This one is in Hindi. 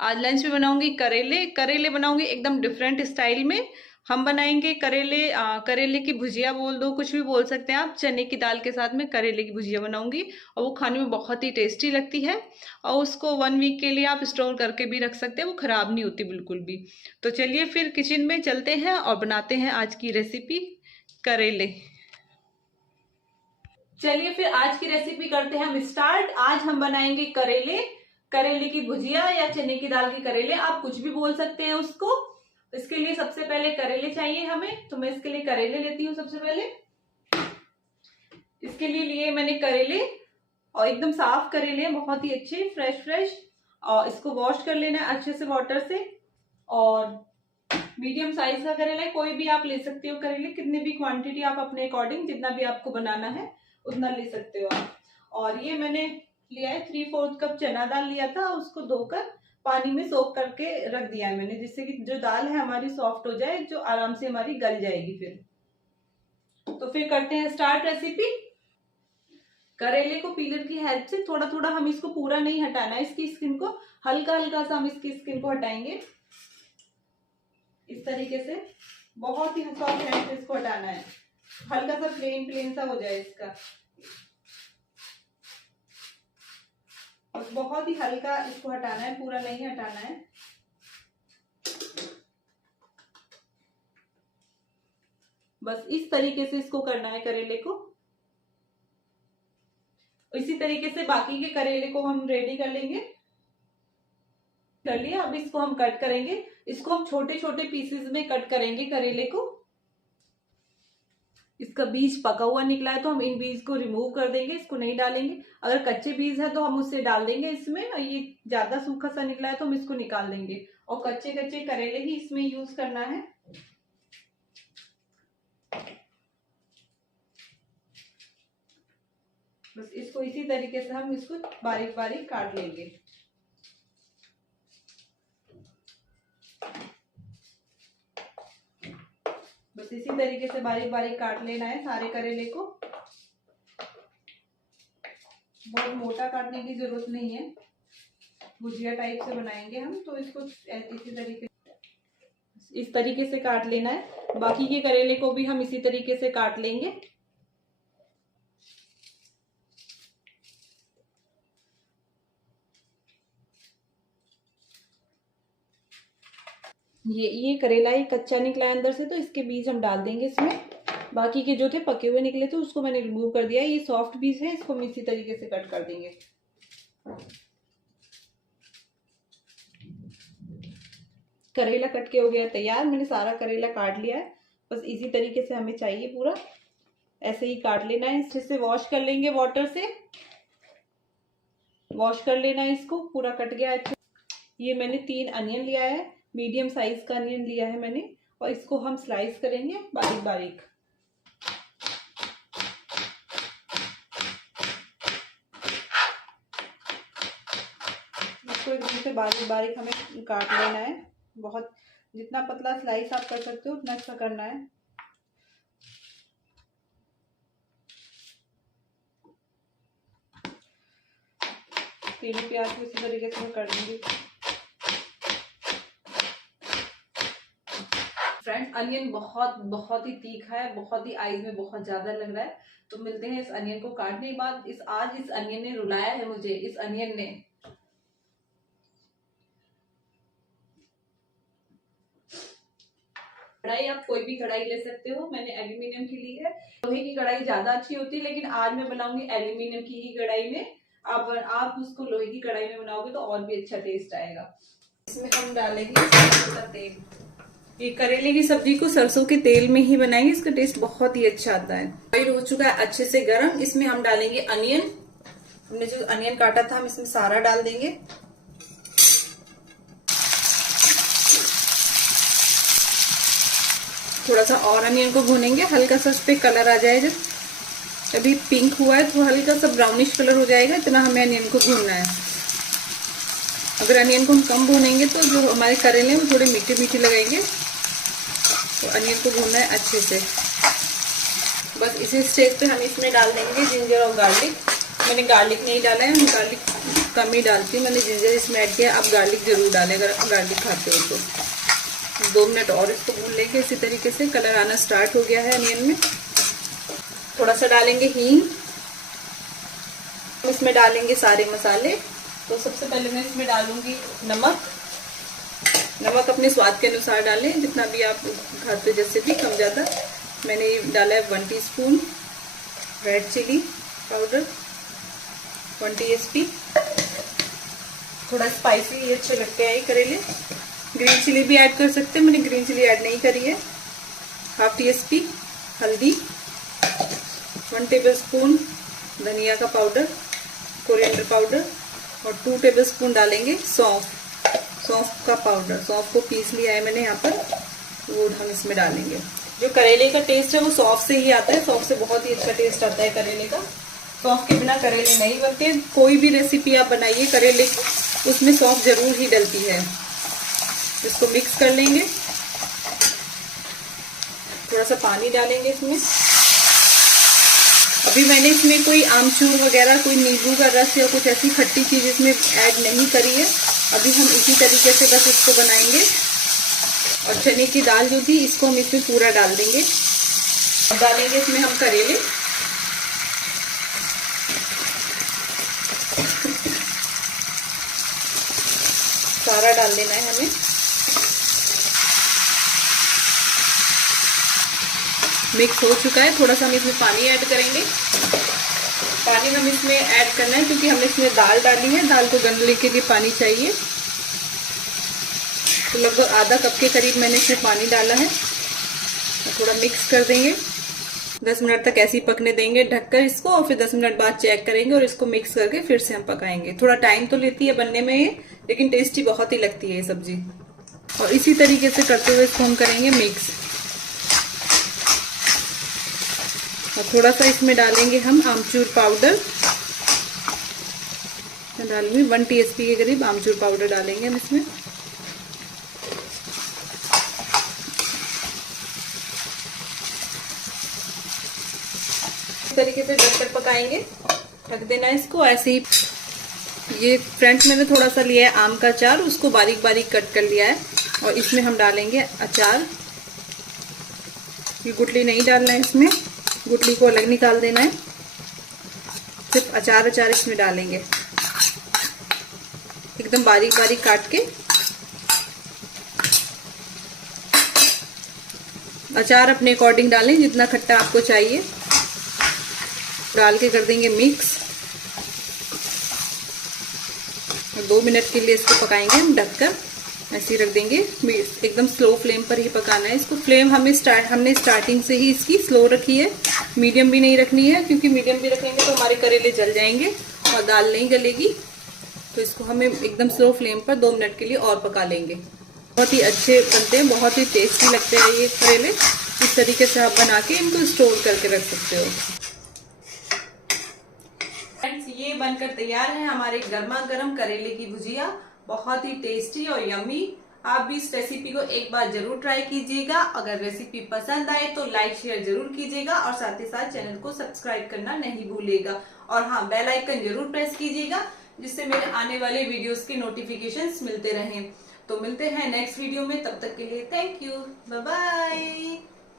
आज लंच में बनाऊंगी करेले। करेले बनाऊंगी एकदम डिफरेंट स्टाइल में। हम बनाएंगे करेले, करेले की भुजिया बोल दो, कुछ भी बोल सकते हैं आप। चने की दाल के साथ में करेले की भुजिया बनाऊंगी और वो खाने में बहुत ही टेस्टी लगती है। और उसको 1 वीक के लिए आप स्टोर करके भी रख सकते हैं, वो खराब नहीं होती बिल्कुल भी। तो चलिए फिर किचन में चलते हैं और बनाते हैं आज की रेसिपी करेले। चलिए फिर आज की रेसिपी करते हैं हम स्टार्ट। आज हम बनाएंगे करेले, करेले की भुजिया या चने की दाल की करेले, आप कुछ भी बोल सकते हैं उसको। इसके लिए सबसे पहले करेले चाहिए हमें, तो मैं इसके लिए करेले लेती हूँ सबसे पहले। इसके लिए लिए मैंने करेले और एकदम साफ करेले हैं, बहुत ही अच्छे फ्रेश फ्रेश। और इसको वॉश कर लेना है अच्छे से वाटर से। और मीडियम साइज का करेला है, कोई भी आप ले सकते हो करेले, कितने भी क्वांटिटी आप अपने अकॉर्डिंग जितना भी आपको बनाना है उतना ले सकते हो आप। और ये मैंने लिया है 3/4 कप चना दाल लिया था, उसको धोकर पानी में सोक करके रख दिया है मैंने, जिससे कि जो दाल है हमारी सॉफ्ट हो जाए, जो आराम से हमारी गल जाएगी। तो फिर करते हैं स्टार्ट रेसिपी। करेले को पीलर की हेल्प से थोड़ा थोड़ा, हम इसको पूरा नहीं हटाना है, इसकी स्किन को हल्का हल्का सा हम इसकी स्किन को हटाएंगे इस तरीके से। बहुत ही सॉफ्ट हैंड से इसको हटाना है, हल्का सा प्लेन प्लेन सा हो जाए इसका। और बहुत ही हल्का इसको हटाना है, पूरा नहीं हटाना है। बस इस तरीके से इसको करना है करेले को। इसी तरीके से बाकी के करेले को हम रेडी कर लेंगे। कर लिया, अब इसको हम कट करेंगे। इसको हम छोटे छोटे पीसेस में कट करेंगे करेले को। इसका बीज पका हुआ निकला है तो हम इन बीज को रिमूव कर देंगे, इसको नहीं डालेंगे। अगर कच्चे बीज है तो हम उससे डाल देंगे इसमें, और ये ज्यादा सूखा सा निकला है तो हम इसको निकाल देंगे। और कच्चे कच्चे करेले ही इसमें यूज करना है। बस इसको इसी तरीके से हम इसको बारीक बारीक काट लेंगे। बस इसी तरीके से बारीक बारीक काट लेना है सारे करेले को। बहुत मोटा काटने की जरूरत नहीं है, भुजिया टाइप से बनाएंगे हम, तो इसको इसी तरीके इस तरीके से काट लेना है। बाकी के करेले को भी हम इसी तरीके से काट लेंगे। ये करेला ही कच्चा निकला है अंदर से, तो इसके बीज हम डाल देंगे इसमें। बाकी के जो थे पके हुए निकले थे उसको मैंने रिमूव कर दिया है। ये सॉफ्ट बीज है, इसको हम इसी तरीके से कट कर देंगे। करेला कट के हो गया तैयार, मैंने सारा करेला काट लिया है। बस इसी तरीके से हमें चाहिए, पूरा ऐसे ही काट लेना है। अच्छे से वॉश कर लेंगे, वाटर से वॉश कर लेना है इसको, पूरा कट गया अच्छे। ये मैंने 3 अनियन लिया है, मीडियम साइज का अनियन लिया है मैंने, और इसको हम स्लाइस करेंगे बारीक बारीक। इसको एकदम से बारीक बारीक हमें काट लेना है। बहुत जितना पतला स्लाइस आप कर सकते हो उतना अच्छा करना है। तीनों प्याज को इसी तरीके से कर देंगे। फ्रेंड, अनियन बहुत ही तीखा है, बहुत ही आईज में बहुत ज्यादा लग रहा है। तो मिलते हैं इस अनियन को काटने के बाद। आज इस अनियन ने रुलाया है मुझे, इस अनियन ने। कढ़ाई आप कोई भी कढ़ाई ले सकते हो, मैंने एल्यूमिनियम की ली है। लोहे की कढ़ाई ज्यादा अच्छी होती है, लेकिन आज मैं बनाऊंगी एल्यूमिनियम की ही कढ़ाई में। आप उसको लोहे की कढ़ाई में बनाओगे तो और भी अच्छा टेस्ट आएगा। इसमें हम डालेंगे सरसों का तेल। ये करेले की सब्जी को सरसों के तेल में ही बनाएंगे, इसका टेस्ट बहुत ही अच्छा आता है। ऑयल हो चुका है अच्छे से गर्म, इसमें हम डालेंगे अनियन। हमने जो अनियन काटा था हम इसमें सारा डाल देंगे। थोड़ा सा और अनियन को भूनेंगे, हल्का सा उस पे कलर आ जाए। जब अभी पिंक हुआ है तो हल्का सा ब्राउनिश कलर हो जाएगा, इतना हमें अनियन को भूनना है। अगर अनियन को हम कम भूनेंगे तो जो हमारे करेले हैं वो थोड़े मीठे मीठे लगेंगे। तो अनियन को भूनना है अच्छे से। बस इसी स्टेज पे हम इसमें डाल देंगे जिंजर और गार्लिक। मैंने गार्लिक नहीं डाला है, गार्लिक कम ही डालती हूँ। मैंने जिंजर इसमें ऐड किया, आप गार्लिक जरूर डालें अगर आप गार्लिक खाते हो तो। 2 मिनट और इसको भून लेंगे। इसी तरीके से कलर आना स्टार्ट हो गया है अनियन में। थोड़ा सा डालेंगे हींग, इसमें डालेंगे सारे मसाले। तो सबसे पहले मैं इसमें डालूंगी नमक। नमक अपने स्वाद के अनुसार डालें, जितना भी आप खाते हो, जैसे भी कम ज़्यादा। मैंने डाला है 1 teaspoon red chilli powder, 1 TSP। थोड़ा स्पाइसी ये अच्छे लगते हैं ये करेले। ग्रीन चिली भी ऐड कर सकते हैं, मैंने ग्रीन चिली ऐड नहीं करी है। 1/2 TSP हल्दी, 1 टेबलस्पून धनिया का पाउडर, कोरिएंडर पाउडर, और 2 टेबलस्पून डालेंगे सौंफ का पाउडर। सौंफ को पीस लिया है मैंने यहाँ पर, वो हम इसमें डालेंगे। जो करेले का टेस्ट है वो सौंफ से ही आता है। सौंफ से बहुत ही अच्छा टेस्ट आता है करेले का। सौंफ के बिना करेले नहीं बनते। कोई भी रेसिपी आप बनाइए करेले की, उसमें सौंफ जरूर ही डलती है। इसको मिक्स कर लेंगे। थोड़ा सा पानी डालेंगे इसमें। अभी मैंने इसमें कोई आमचूर वगैरह, कोई नींबू का रस या कुछ ऐसी खट्टी चीज इसमें ऐड नहीं करी है। अभी हम इसी तरीके से बस इसको बनाएंगे। और चने की दाल जो थी, इसको हम इसमें पूरा डाल देंगे। अब डालेंगे इसमें हम करेले। सारा डाल देना है हमें। मिक्स हो चुका है। थोड़ा सा हम इसमें पानी ऐड करेंगे। पानी हम इसमें ऐड करना है क्योंकि हमने इसमें दाल डाली है। दाल को गलने के लिए पानी चाहिए। तो लगभग आधा कप के करीब मैंने इसमें पानी डाला है। थोड़ा मिक्स कर देंगे। 10 मिनट तक ऐसे ही पकने देंगे ढककर इसको, और फिर 10 मिनट बाद चेक करेंगे और इसको मिक्स करके फिर से हम पकाएंगे। थोड़ा टाइम तो लेती है बनने में ये, लेकिन टेस्टी बहुत ही लगती है ये सब्जी। और इसी तरीके से करते हुए इसको हम करेंगे मिक्स। और थोड़ा सा इसमें डालेंगे हम आमचूर पाउडर। डालेंगे 1 TSP के करीब आमचूर पाउडर डालेंगे हम इसमें। इस तरीके से ढककर पकाएंगे। ढक देना इसको ऐसे ही। ये फ्रेंड्स मैंने थोड़ा सा लिया है आम का अचार, उसको बारीक बारीक कट कर लिया है। और इसमें हम डालेंगे अचार। ये गुठली नहीं डालना है इसमें, गुठली को अलग निकाल देना है। सिर्फ अचार इसमें डालेंगे, एकदम बारीक बारीक काट के। अचार अपने अकॉर्डिंग डालें, जितना खट्टा आपको चाहिए। डाल के कर देंगे मिक्स। 2 मिनट के लिए इसको पकाएंगे हम ढककर। ऐसे ही रख देंगे। एकदम स्लो फ्लेम पर ही पकाना है इसको। फ्लेम हमने स्टार्टिंग से ही इसकी स्लो रखी है। मीडियम भी नहीं रखनी है, क्योंकि मीडियम भी रखेंगे तो हमारे करेले जल जाएंगे और दाल नहीं गलेगी। तो इसको हमें एकदम स्लो फ्लेम पर 2 मिनट के लिए और पका लेंगे। बहुत ही अच्छे बनते हैं, बहुत ही टेस्टी लगते हैं ये करेले। इस तरीके से आप बना के इनको स्टोर करके रख सकते हो। फ्रेंड्स, ये बनकर तैयार है हमारे गर्मा गर्म करेले की भुजिया। बहुत ही टेस्टी और यम्मी। आप भी इस रेसिपी को एक बार जरूर ट्राई कीजिएगा। अगर रेसिपी पसंद आए तो लाइक शेयर जरूर कीजिएगा, और साथ ही साथ चैनल को सब्सक्राइब करना नहीं भूलिएगा। और हाँ, बेल आइकन जरूर प्रेस कीजिएगा, जिससे मेरे आने वाले वीडियोस के नोटिफिकेशंस मिलते रहें। तो मिलते हैं नेक्स्ट वीडियो में। तब तक के लिए थैंक यू, बाय बाय।